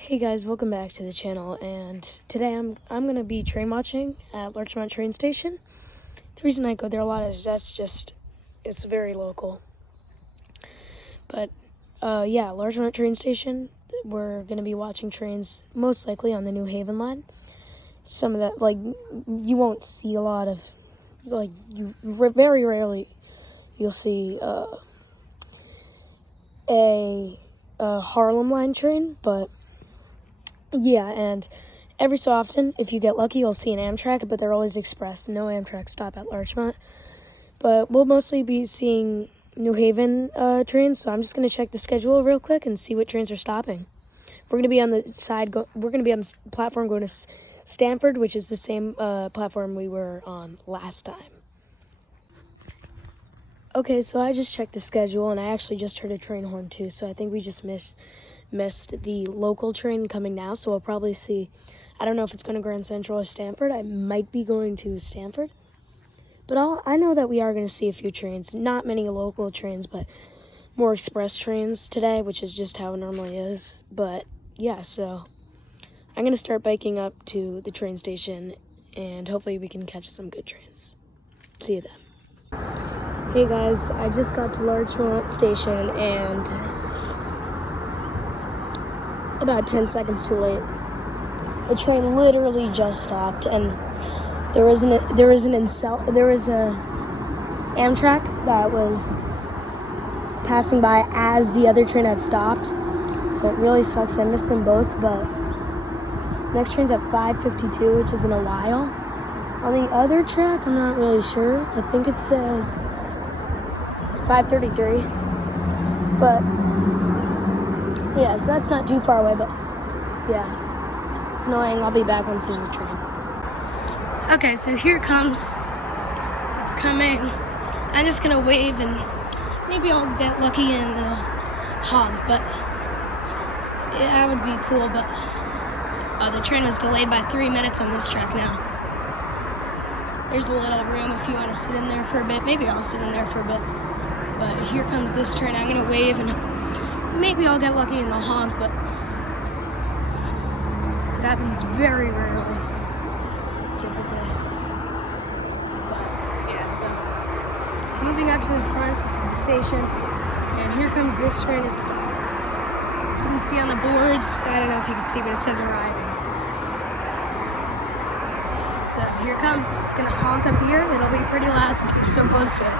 Hey guys, welcome back to the channel, and today I'm gonna be train watching at Larchmont train station. The reason I go there a lot is it's very local. But yeah, Larchmont train station, we're gonna be watching trains most likely on the New Haven line. Some of that, like, you won't see a lot of, like, very rarely you'll see a Harlem line train, but yeah, and every so often, if you get lucky, you'll see an Amtrak, but they're always express. No Amtrak stop at Larchmont. But we'll mostly be seeing New Haven trains, so I'm just going to check the schedule real quick and see what trains are stopping. We're going to be on the we're going to be on the platform going to Stamford, which is the same platform we were on last time. Okay, so I just checked the schedule, and I actually just heard a train horn too, so I think we just missed the local train coming now, so we'll probably see. I don't know if it's going to Grand Central or Stamford. I might be going to Stamford, but I know that we are going to see a few trains. Not many local trains, but more express trains today, which is just how it normally is. But yeah, so I'm going to start biking up to the train station, and hopefully we can catch some good trains. See you then. Hey guys, I just got to Larchmont station, and about 10 seconds too late. The train literally just stopped, and there was a Amtrak that was passing by as the other train had stopped. So it really sucks. I missed them both, but next train's at 5:52, which is in a while. On the other track, I'm not really sure. I think it says 5:33, but yeah, so that's not too far away, but yeah, it's annoying. I'll be back once there's a train. Okay, so here it comes. It's coming. I'm just gonna wave and maybe I'll get lucky and honk, but yeah, that would be cool, but the train was delayed by 3 minutes on this track now. There's a little room if you want to sit in there for a bit. Maybe I'll sit in there for a bit. But here comes this train. I'm gonna wave and maybe I'll get lucky and they'll honk, but it happens very rarely, typically. But yeah, so moving up to the front of the station, and here comes this train. It's as you can see on the boards, I don't know if you can see, but it says arriving. So here it comes. It's gonna honk up here. It'll be pretty loud since I'm so close to it.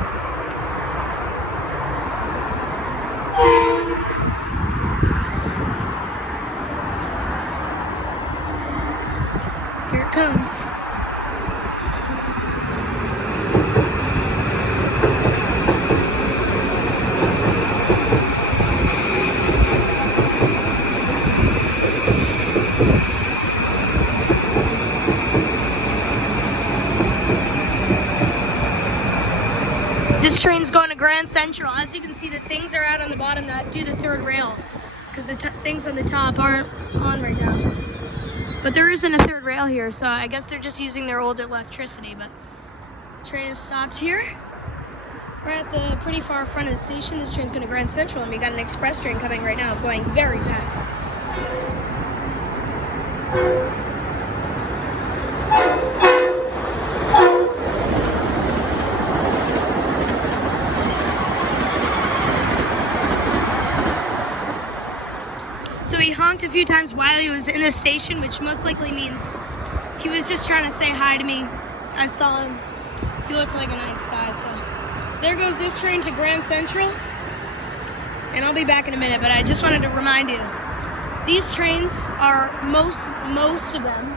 Here it comes. This train's going to Grand Central. As you can see, the things are out on the bottom that do the third rail, because the things on the top aren't on right now. But there isn't a third rail here, so I guess they're just using their old electricity. But the train is stopped here. We're at the pretty far front of the station. This train's going to Grand Central, and we got an express train coming right now, going very fast. So he honked a few times while he was in the station, which most likely means he was just trying to say hi to me. I saw him. He looked like a nice guy, so there goes this train to Grand Central, and I'll be back in a minute, but I just wanted to remind you, these trains are most of them,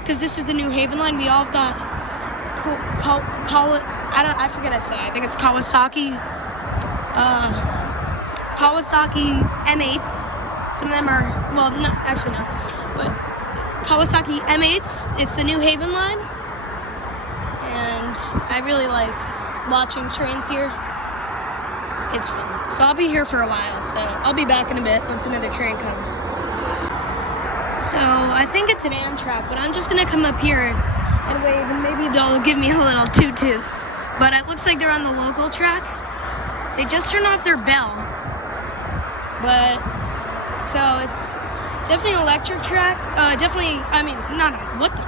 because this is the New Haven line, we all got I forget I said it. I think it's Kawasaki M8s. Some of them are, well, no, actually no, but Kawasaki M8s. It's the New Haven line, and I really like watching trains here. It's fun. So I'll be here for a while, so I'll be back in a bit once another train comes. So I think it's an Amtrak, but I'm just gonna come up here and wave, and maybe they'll give me a little toot-toot. But it looks like they're on the local track. They just turned off their bell, but so Definitely an electric track. Definitely, I mean, not what the.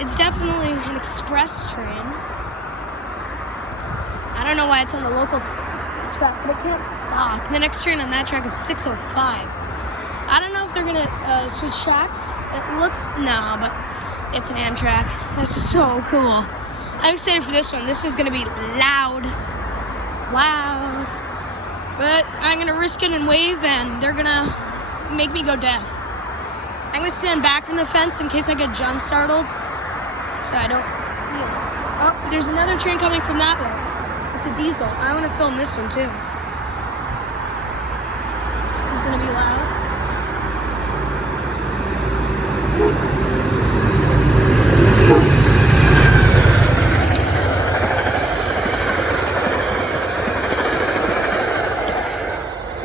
It's definitely an express train. I don't know why it's on the local track, but it can't stop. The next train on that track is 6:05. I don't know if they're gonna switch tracks. It looks but it's an Amtrak. That's so cool. I'm excited for this one. This is gonna be loud. But I'm gonna risk it and wave, and they're gonna make me go deaf. I'm gonna stand back from the fence in case I get jump startled, so I don't. Oh, there's another train coming from that way. It's a diesel. I want to film this one too. This is gonna be loud.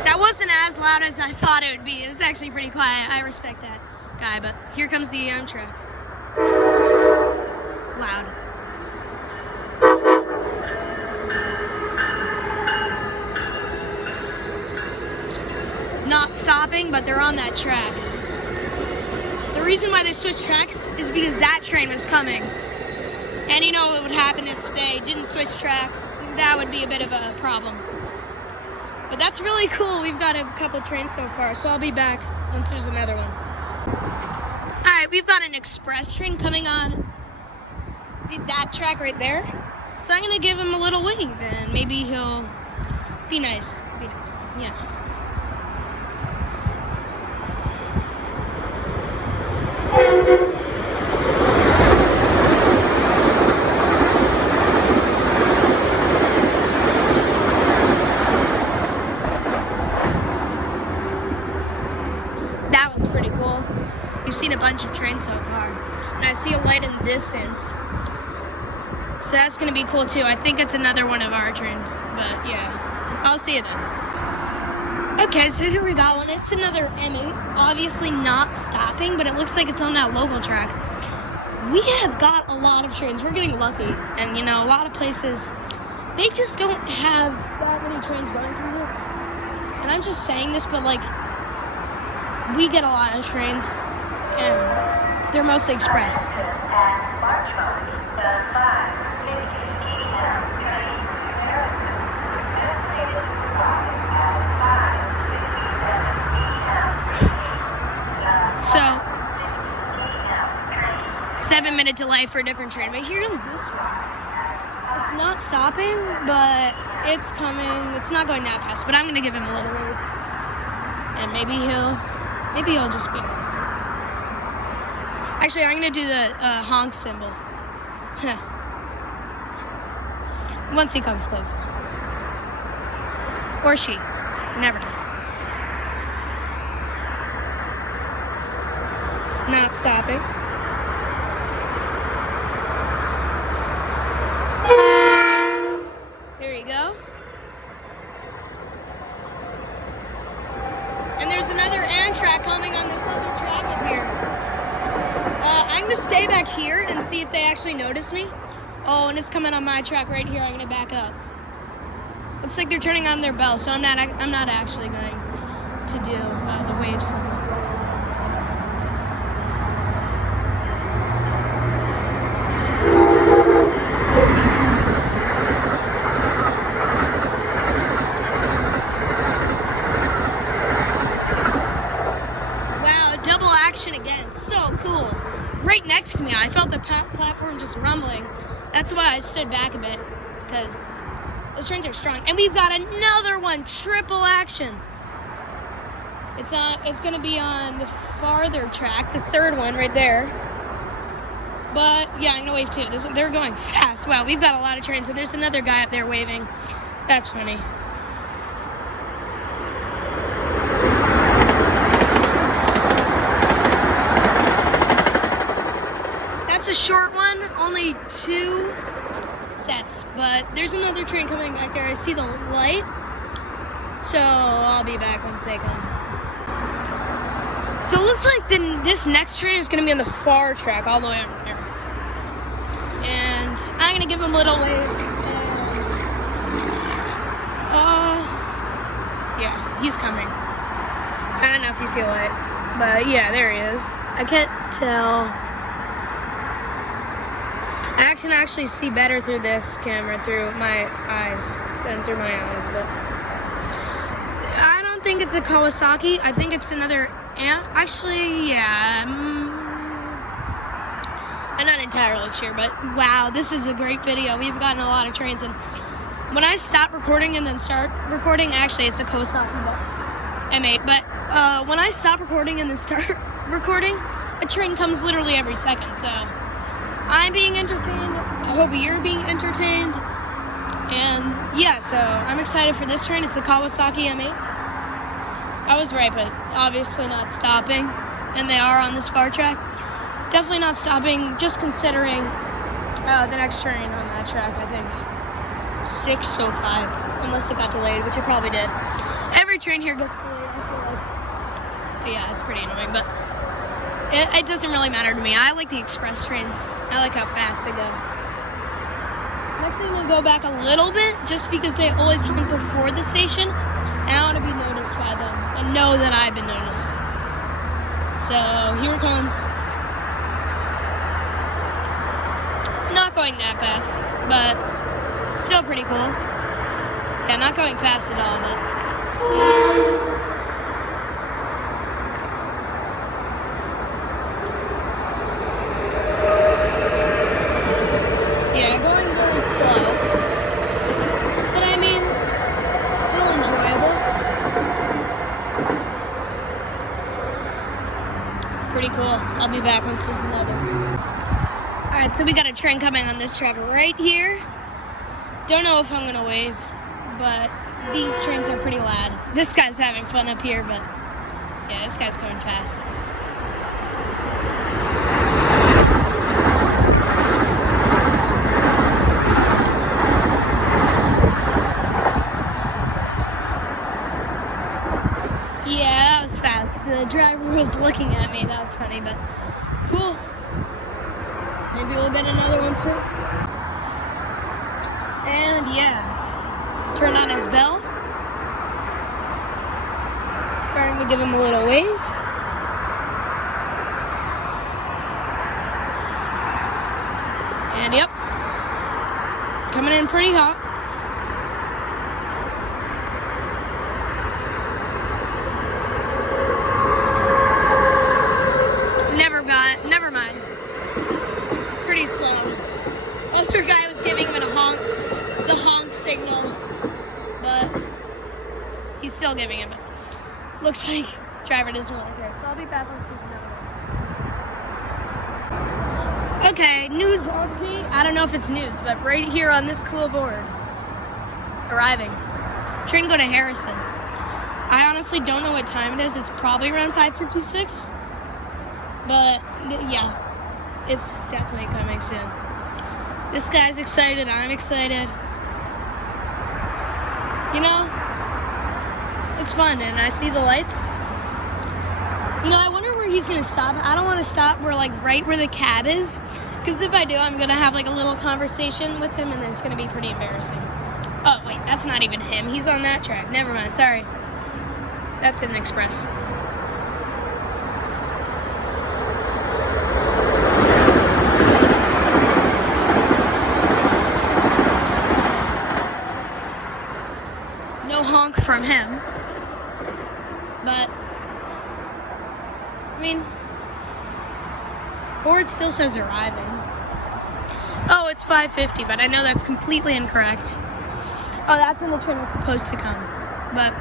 That wasn't as loud as I thought it would be. It was actually pretty quiet. I respect that guy, but here comes the Amtrak. Loud. Not stopping, but they're on that track. The reason why they switched tracks is because that train was coming. And you know what would happen if they didn't switch tracks? That would be a bit of a problem. But that's really cool. We've got a couple trains so far, so I'll be back once there's another one. Alright, we've got an express train coming on that track right there. So I'm gonna give him a little wave, and maybe he'll be nice. Yeah. That was pretty cool. We've seen a bunch of trains so far, and I see a light in the distance. So that's gonna be cool too. I think it's another one of our trains, but yeah, I'll see you then. Okay, so here we got one. It's another M8, obviously not stopping, but it looks like it's on that local track. We have got a lot of trains. We're getting lucky, and you know, a lot of places, they just don't have that many trains going through here. And I'm just saying this, but like, we get a lot of trains, and they're mostly express. So, 7-minute delay for a different train. But here's this train. It's not stopping, but it's coming. It's not going that fast, but I'm gonna give him a little wave. And maybe he'll just be nice. Actually, I'm gonna do the honk symbol. Once he comes closer. Or she. Never know. Not stopping. There you go. And there's another Amtrak coming on this other track up here. I'm gonna stay back here and see if they actually notice me. Oh, and it's coming on my track right here. I'm gonna back up. Looks like they're turning on their bell, so I'm not actually going to do the wave symbol. Again, so cool. Right next to me, I felt the platform just rumbling. That's why I stood back a bit, because those trains are strong. And we've got another one, triple action. It's going to be on the farther track, the third one right there. But yeah, I'm gonna wave too. They're going fast. Wow, we've got a lot of trains. So there's another guy up there waving. That's funny. That's a short one, only 2 sets, but there's another train coming back there. I see the light, so I'll be back once they come. So it looks like this next train is going to be on the far track, all the way over there. And I'm going to give him a little wave, and yeah, he's coming. I don't know if you see a light, But yeah, there he is. I can't tell. I can actually see better through this camera, through my eyes, than through my eyes, but I don't think it's a Kawasaki. I think it's another, actually, yeah. I'm not entirely sure, but wow, this is a great video. We've gotten a lot of trains, and when I stop recording and then start recording, actually it's a Kawasaki, but M8, but when I stop recording and then start recording, a train comes literally every second, so I'm being entertained. I hope you're being entertained. And yeah, so I'm excited for this train. It's a Kawasaki M8. I was right, but obviously not stopping. And they are on this far track. Definitely not stopping, just considering the next train on that track, I think 6:05, unless it got delayed, which it probably did. Every train here gets delayed, I feel like. But yeah, it's pretty annoying, but it doesn't really matter to me. I like the express trains. I like how fast they go. I'm actually going to go back a little bit just because they always honk before the station, and I want to be noticed by them and know that I've been noticed. So here it comes. Not going that fast, but still pretty cool. Yeah, not going fast at all, but yeah, going a little slow, but I mean, still enjoyable. Pretty cool. I'll be back once there's another. Alright, so we got a train coming on this track right here. Don't know if I'm gonna wave, but these trains are pretty loud. This guy's having fun up here, but yeah, this guy's coming fast. Yeah, that was fast. The driver was looking at me. That was funny, but cool. Maybe we'll get another one soon. And yeah, turn on his bell. Starting to give him a little wave. And yep, coming in pretty hot. Never mind. Pretty slow. Other guy was giving him the honk signal, but he's still giving him it. Looks like driver doesn't really care, so I'll be back once there's another. Okay, news update. I don't know if it's news, but right here on this cool board, arriving. Train go to Harrison. I honestly don't know what time it is. It's probably around 5:56. But yeah, it's definitely coming soon. This guy's excited, I'm excited. You know, it's fun, and I see the lights. You know, I wonder where he's gonna stop. I don't want to stop right where the cab is, because if I do, I'm gonna have like a little conversation with him, and then it's gonna be pretty embarrassing. Oh wait, that's not even him. He's on that track. Never mind. Sorry. That's an express. No honk from him, but I mean, board still says arriving. Oh, it's 5:50, but I know that's completely incorrect. Oh, that's when the train was supposed to come, but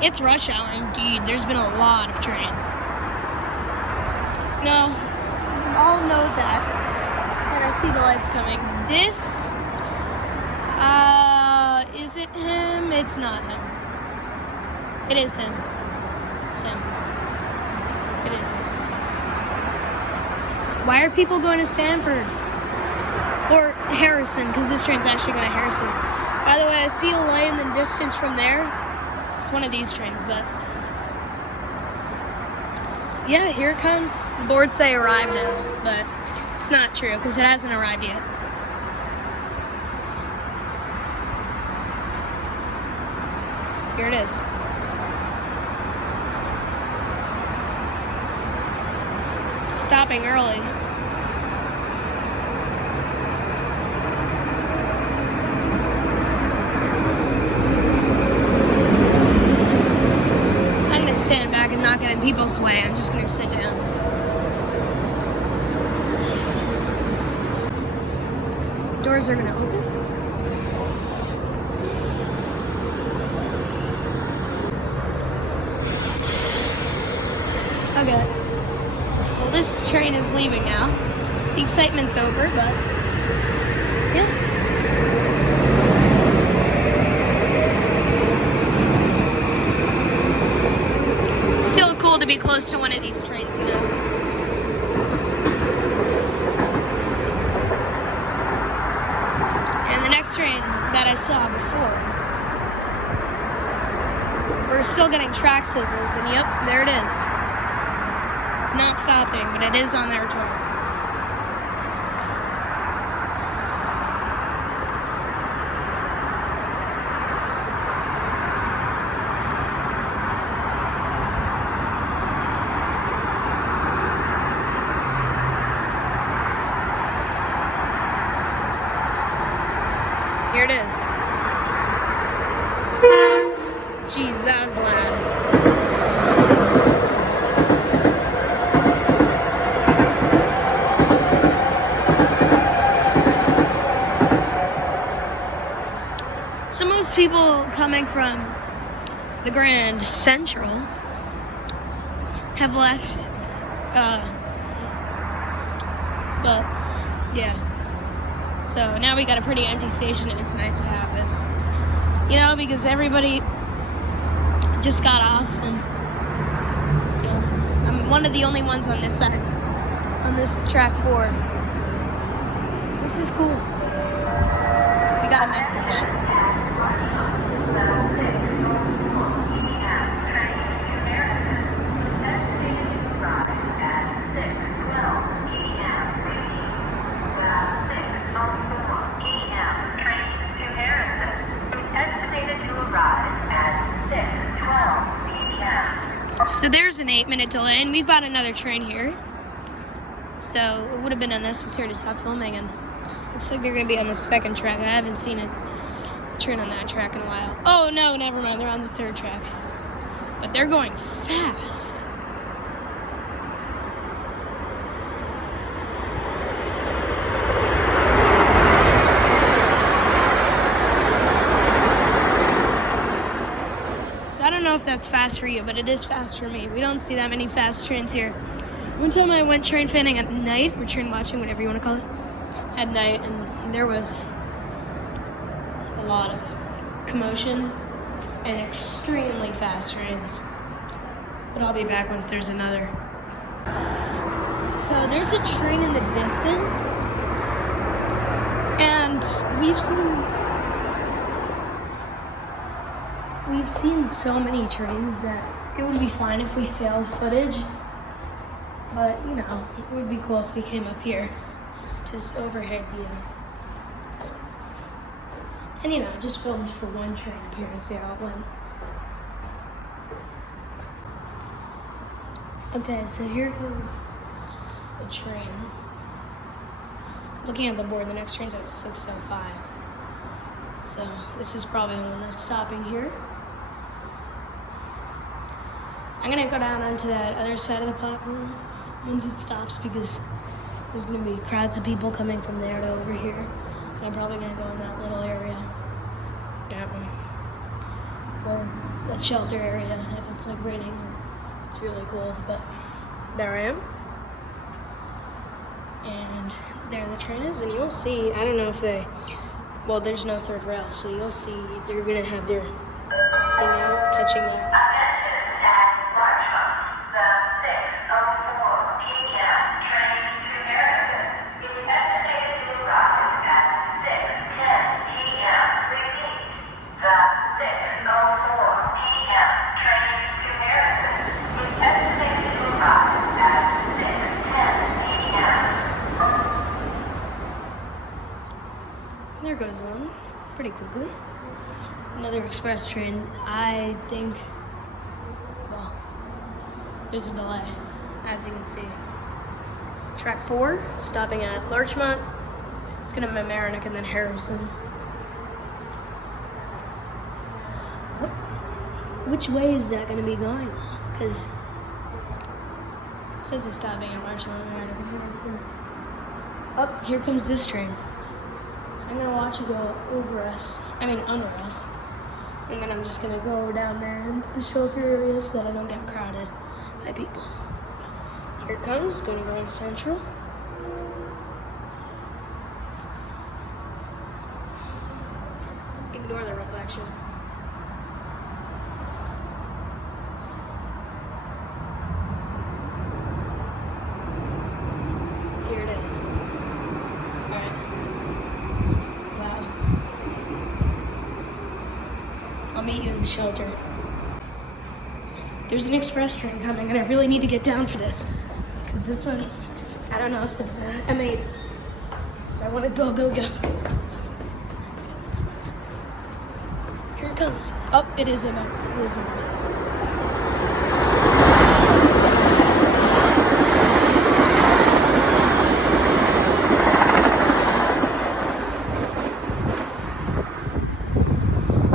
it's rush hour indeed. There's been a lot of trains. No, I'll note that when I see the lights coming. This, is it him? It's not him. It is him. It's him. It is him. Why are people going to Stanford? Or Harrison, because this train's actually going to Harrison. By the way, I see a light in the distance from there. It's one of these trains, but yeah, here it comes. The boards say arrived now, but it's not true because it hasn't arrived yet. Here it is. stopping early. I'm gonna stand back and not get in people's way. I'm just gonna sit down. Doors are gonna open. Okay. Well, this train is leaving now. The excitement's over, but yeah. Still cool to be close to one of these trains, you know. And the next train that I saw before, we're still getting track sizzles, and yep, there it is. It's not stopping, but it is on their track. Here it is. Jeez, that was loud. So most people coming from the Grand Central have left, but yeah. So now we got a pretty empty station, and it's nice to have this, you know, because everybody just got off, and you know, I'm one of the only ones on this side, on this track 4. So this is cool. We got a message. So there's an 8-minute delay, and we've got another train here. So it would have been unnecessary to stop filming, and looks like they're going to be on the second track. I haven't seen a train on that track in a while. Oh no, never mind, they're on the 3rd track. But they're going fast. I don't know if that's fast for you, but it is fast for me. We don't see that many fast trains here. One time I went train fanning at night, or train watching, whatever you want to call it, at night, and there was a lot of commotion and extremely fast trains. But I'll be back once there's another. So there's a train in the distance, and we've seen so many trains that it would be fine if we failed footage, but you know, it would be cool if we came up here to this overhead view and, you know, just filmed for one train up here and see how it went. Okay, so here goes a train. Looking at the board, the next train's at 6:05. So this is probably the one that's stopping here. I'm gonna go down onto that other side of the platform once it stops, because there's gonna be crowds of people coming from there to over here. And I'm probably gonna go in that little area. That one. Or that shelter area if it's like raining or it's really cold, but there I am. And there the train is, and you'll see, I don't know if well, there's no 3rd rail, so you'll see they're gonna have their thing out, touching that. There goes one, pretty quickly. Another express train. I think, well, there's a delay, as you can see. Track 4, stopping at Larchmont. It's gonna be Mamaroneck and then Harrison. Which way is that gonna be going? Because it says it's stopping at Larchmont, Mamaroneck and Harrison. Oh, here comes this train. I'm gonna watch it go under us. And then I'm just gonna go down there into the shelter area so that I don't get crowded by people. Here it comes, gonna go in Central. Ignore the reflection. Here it is. Alright. Wow. I'll meet you in the shelter. There's an express train coming and I really need to get down for this. Because this one, I don't know if it's M8. So I want to go. Here it comes. Oh, it is M8. It is M8.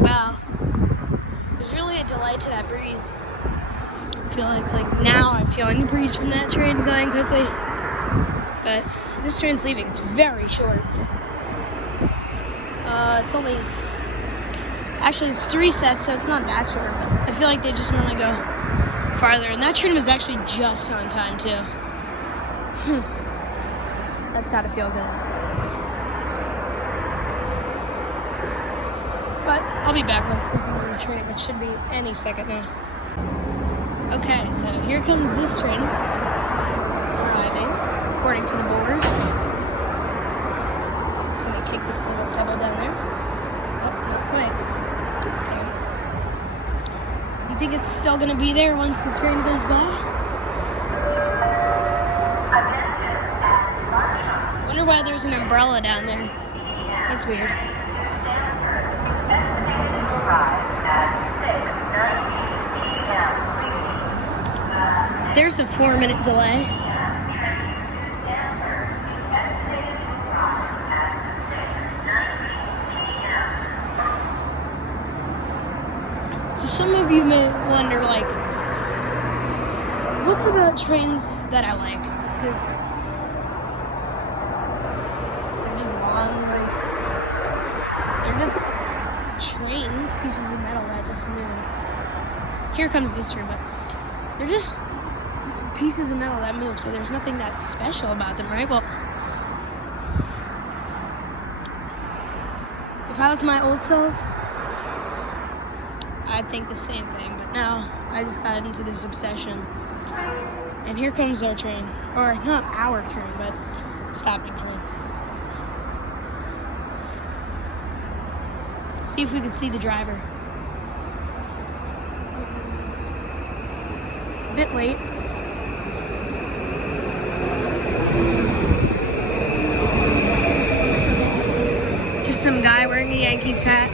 Wow. There's really a delay to that breeze. I feel like now I'm feeling the breeze from that train going quickly. But this train's leaving. It's very short. It's 3 sets, so it's not that short, but I feel like they just normally go farther. And that train was actually just on time, too. That's gotta feel good. But I'll be back once there's another train, which should be any second now. Okay, so here comes this train arriving, according to the board. Just gonna kick this little pebble down there. Oh, not quite. There. Do you think it's still gonna be there once the train goes by? Wonder why there's an umbrella down there. That's weird. There's a 4-minute delay. So some of you may wonder, like, what's about trains that I like? Because they're just long, like, they're just trains, pieces of metal that just move. Here comes this train, but they're just pieces of metal that move, so there's nothing that special about them, right? Well, if I was my old self, I'd think the same thing, but now I just got into this obsession. And here comes our train. Or not our train, but stopping train. Let's see if we can see the driver. A bit late. Just some guy wearing a Yankees hat.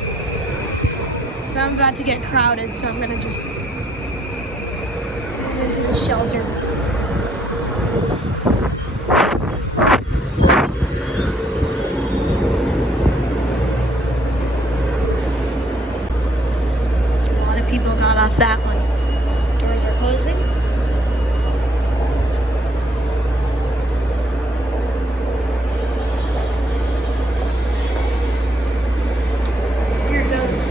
So I'm about to get crowded, so I'm gonna just move into the shelter. A lot of people got off that one. Doors are closing. Here it goes.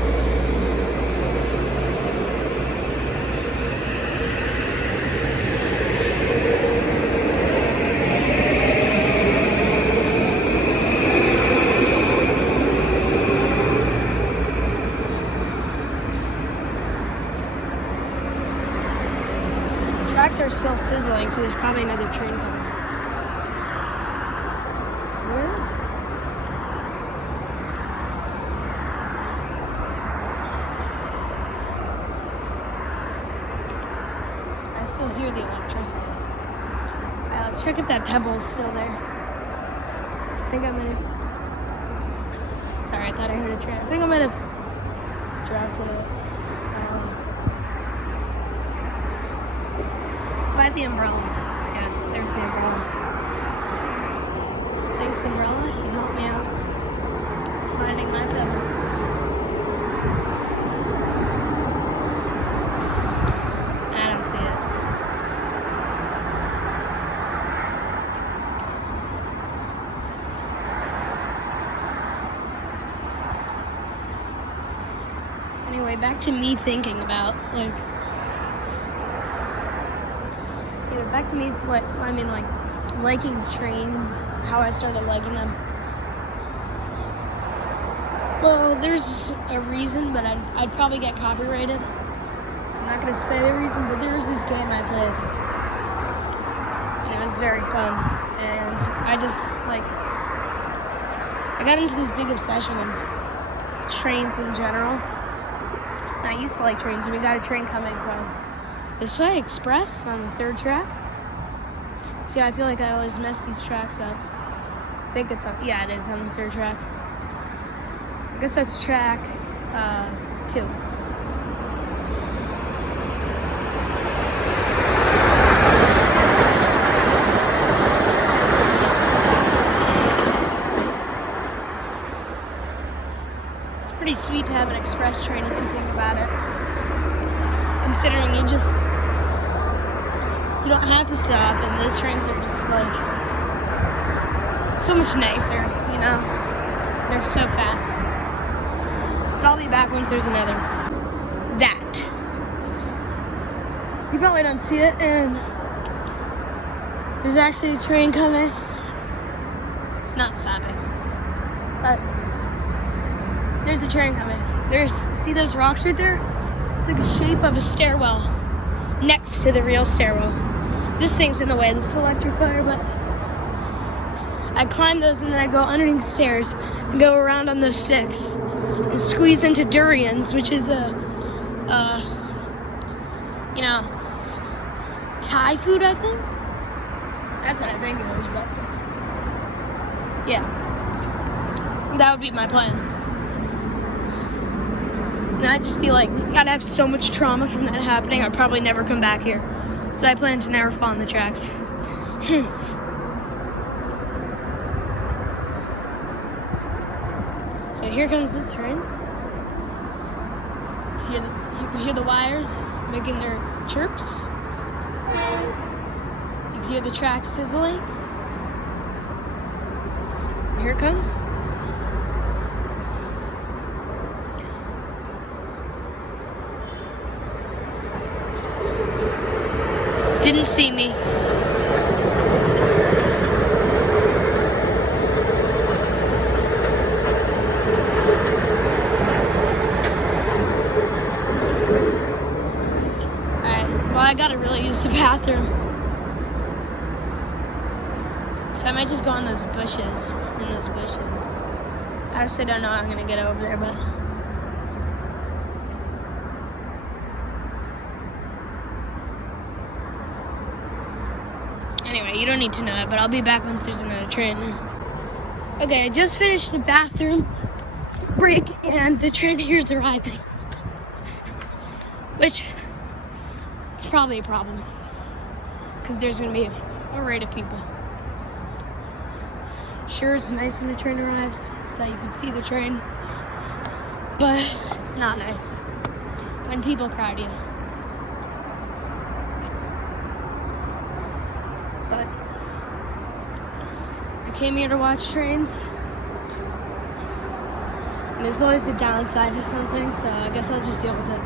Tracks are still sizzling, so there's probably another train coming. Where is it? I still hear the electricity. Alright, let's check if that pebble is still there. I think I'm gonna... Sorry, I thought I heard a train. I think I might have dropped it. By the umbrella. Yeah, there's the umbrella. Thanks, umbrella. You helped me out finding my pepper. I don't see it. Anyway, back to me thinking about, like, back to me, like, I mean, like, liking trains, how I started liking them. Well, there's a reason, but I'd probably get copyrighted. So I'm not going to say the reason, but there was this game I played, and it was very fun, and I just, like, I got into this big obsession of trains in general. And I used to like trains, and we got a train coming from this way, Express, on the 3rd track. See, I feel like I always mess these tracks up. I think it's on, yeah, it is on the 3rd track. I guess that's track 2. It's pretty sweet to have an express train if you think about it. Considering you don't have to stop, and those trains are just like so much nicer, you know? They're so fast. But I'll be back once there's another. That. You probably don't see it, and there's actually a train coming. It's not stopping. But there's a train coming. See those rocks right there? It's like the shape of a stairwell next to the real stairwell. This thing's in the way, this electrifier, but I climb those, and then I go underneath the stairs and go around on those sticks and squeeze into durians, which is you know, Thai food, I think. That's what I think it is, but yeah, that would be my plan. And I'd just be like, I'd have so much trauma from that happening, I'd probably never come back here. So I plan to never fall on the tracks. So here comes this train. You can hear the wires making their chirps. You can hear the track sizzling. Here it comes. Didn't see me. I gotta really use the bathroom. So I might just go in those bushes. I actually don't know how I'm gonna get over there, but anyway, you don't need to know it, but I'll be back once there's another train. Okay, I just finished the bathroom break, and the train here's arriving. Which, it's probably a problem, because there's going to be a rate of people. Sure, it's nice when a train arrives, so you can see the train, but it's not nice when people crowd you. But I came here to watch trains, and there's always a downside to something, so I guess I'll just deal with it.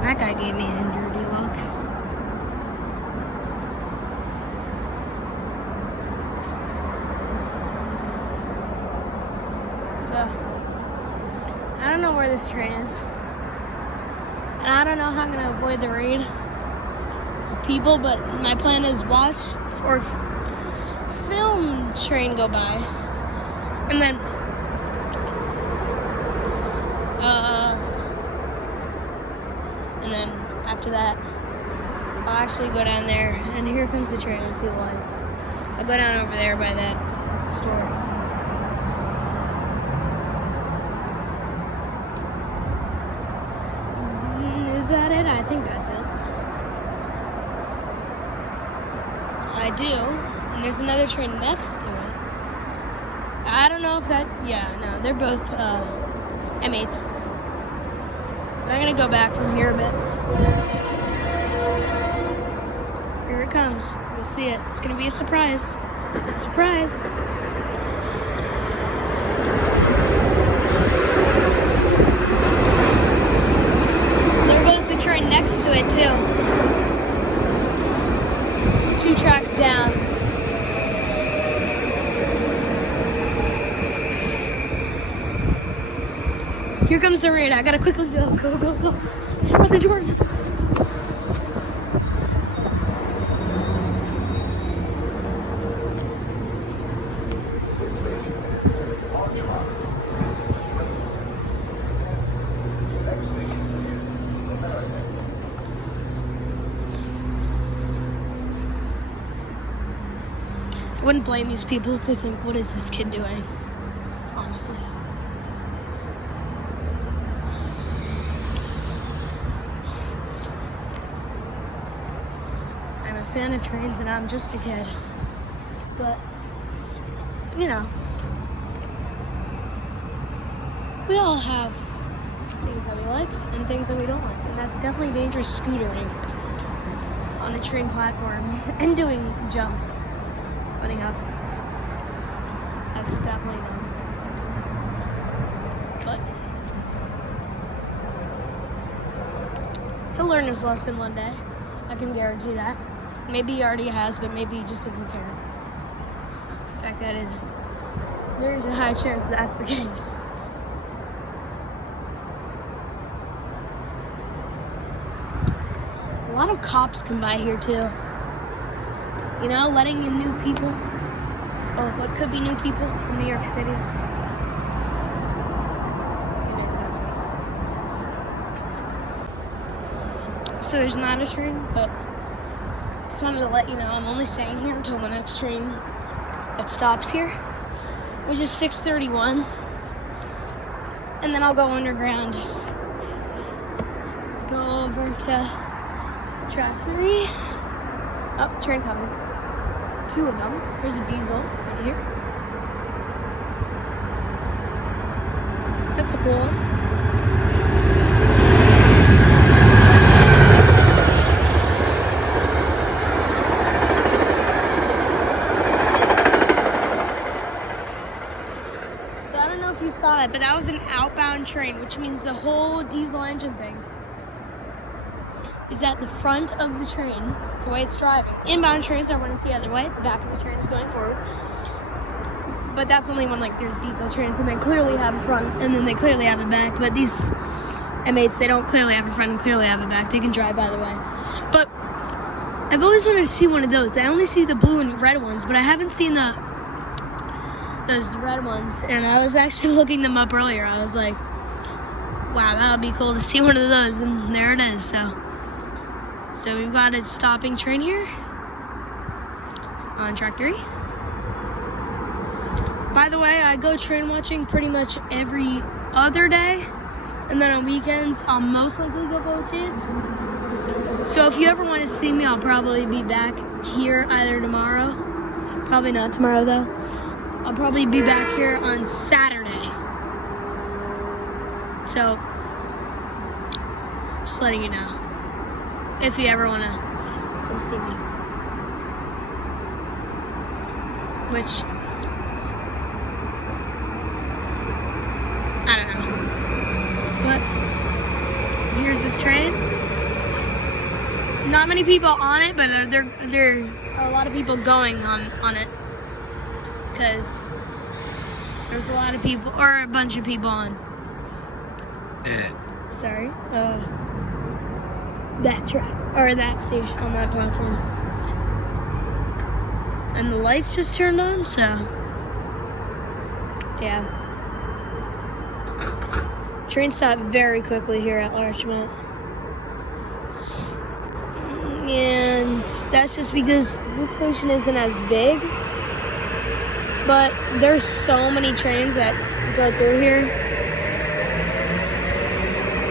That guy gave me an dirty look. So, I don't know where this train is. And I don't know how I'm gonna avoid the raid of people, but my plan is watch or film train go by. And then, after that, I'll actually go down there, and here comes the train. I see the lights. I'll go down over there by that store. Is that it? I think think that's it. I do. And there's another train next to it. I don't know if that, yeah, no, they're both M8s. But I'm gonna go back from here a bit. Here it comes. You'll see it. It's gonna be a surprise. Surprise. There goes the train next to it too. 2 tracks down. Here comes the raid. I gotta quickly go. Go. Open the doors. I wouldn't blame these people if they think, what is this kid doing? Honestly. I'm a fan of trains and I'm just a kid. But, you know, we all have things that we like and things that we don't like. And that's definitely dangerous scootering on a train platform and doing jumps. Bunny hops. That's definitely dumb. But he'll learn his lesson one day. I can guarantee that. Maybe he already has, but maybe he just doesn't care. In fact, there's a high chance that's the case. A lot of cops come by here too. You know, letting in new people. Oh, what could be new people from New York City? So there's not a train, but just wanted to let you know I'm only staying here until the next train that stops here, which is 6:31. And then I'll go underground. Go over to track 3. Oh, train coming. 2 of them. There's a diesel right here. That's a cool one. So I don't know if you saw it, but that was an outbound train, which means the whole diesel engine thing is at the front of the train, the way it's driving. Inbound trains are when it's the other way, the back of the train is going forward. But that's only when like there's diesel trains and they clearly have a front and then they clearly have a back. But these M8s, they don't clearly have a front and clearly have a back. They can drive either way. But I've always wanted to see one of those. I only see the blue and red ones, but I haven't seen those red ones. And I was actually looking them up earlier. I was like, wow, that would be cool to see one of those. And there it is. So we've got a stopping train here on track 3. By the way, I go train watching pretty much every other day, and then on weekends I'll most likely go both days. So if you ever want to see me, I'll probably be back here either tomorrow. Probably not tomorrow though. I'll probably be back here on Saturday. So just letting you know. If you ever want to come see me. Which, I don't know. But here's this train. Not many people on it, but there are a lot of people going on it. Because there's a lot of people, or a bunch of people on. Sorry. That track, or that station on that platform. And the lights just turned on, so yeah. Train stopped very quickly here at Larchmont. And that's just because this station isn't as big, but there's so many trains that go through here.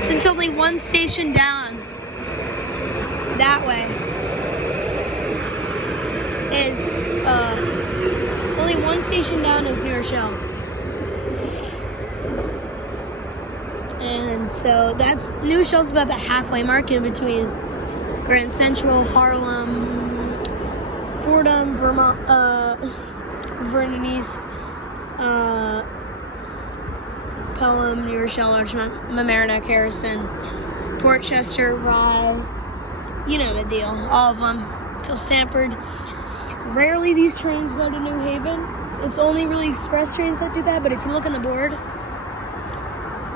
Since only one station down, that way is only one station down is New Rochelle. And so that's New Rochelle's about the halfway mark in between Grand Central, Harlem, Fordham, Vermont, Vernon East, Pelham, New Rochelle, Larchmont, Mamaroneck, Harrison, Portchester, Rye, you know the deal, all of them, till Stamford. Rarely these trains go to New Haven. It's only really express trains that do that, but if you look on the board,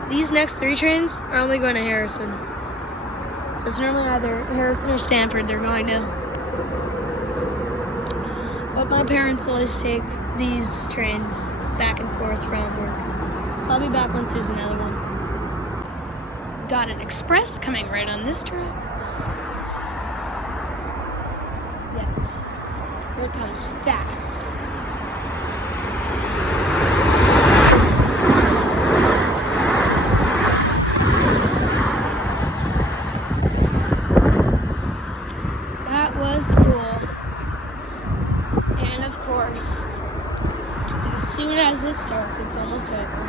these next 3 trains are only going to Harrison. So it's normally either Harrison or Stamford they're going to. But my parents always take these trains back and forth from work. So I'll be back once there's another one. Got an express coming right on this track. Yes. Here it comes fast. That was cool. And of course, as soon as it starts, it's almost over.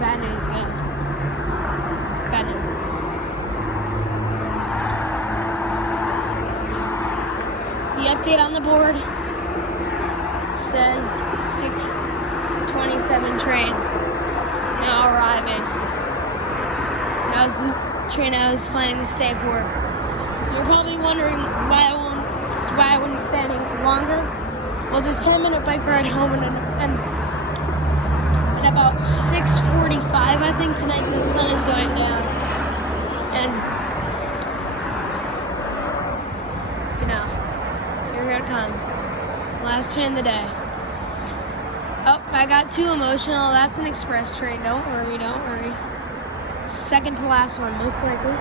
Bad news, guys. Bad news. The update on the board says 6:27 train now arriving. That was the train I was planning to stay for. You're probably wondering why I wouldn't stay any longer. Well, it's a 10-minute bike ride home, and about 6:45, I think, tonight, the sun is going down. And, you know, here it comes. Last train of the day. Oh, I got too emotional. That's an express train. Don't worry, don't worry. Second to last one, most likely.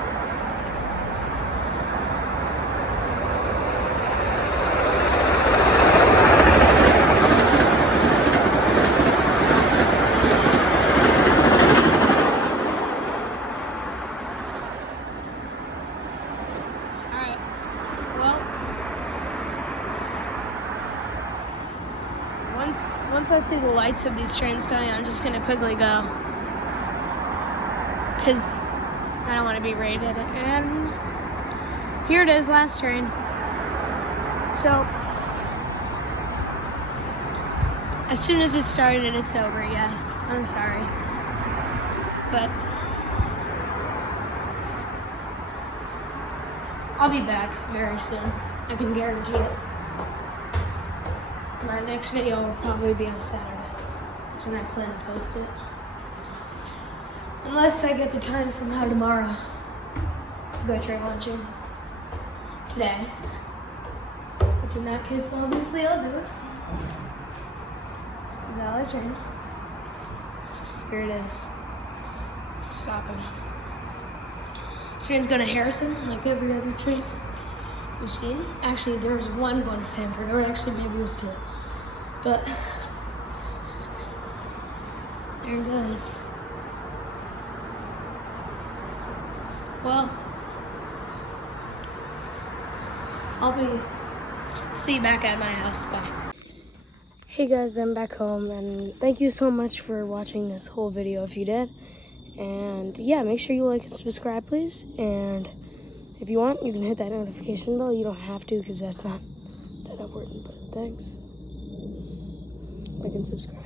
Once I see the lights of these trains going, I'm just gonna quickly go, because I don't want to be rated. And here it is, last train. So as soon as it started, it's over. Yes, I'm sorry, but I'll be back very soon. I can guarantee it. My next video will probably be on Saturday. That's when I plan to post it. Unless I get the time somehow tomorrow to go train launching today. Which in that case, obviously I'll do it. Because I like trains. Here it is. Stopping. This train's going to Harrison, like every other train we've seen. Actually, there was one going to Stamford, or actually maybe it was 2. But there it goes. Well, see you back at my house. Bye. Hey guys, I'm back home, and thank you so much for watching this whole video if you did. And yeah, make sure you like and subscribe, please. And if you want, you can hit that notification bell. You don't have to, because that's not that important, but thanks. Like and subscribe.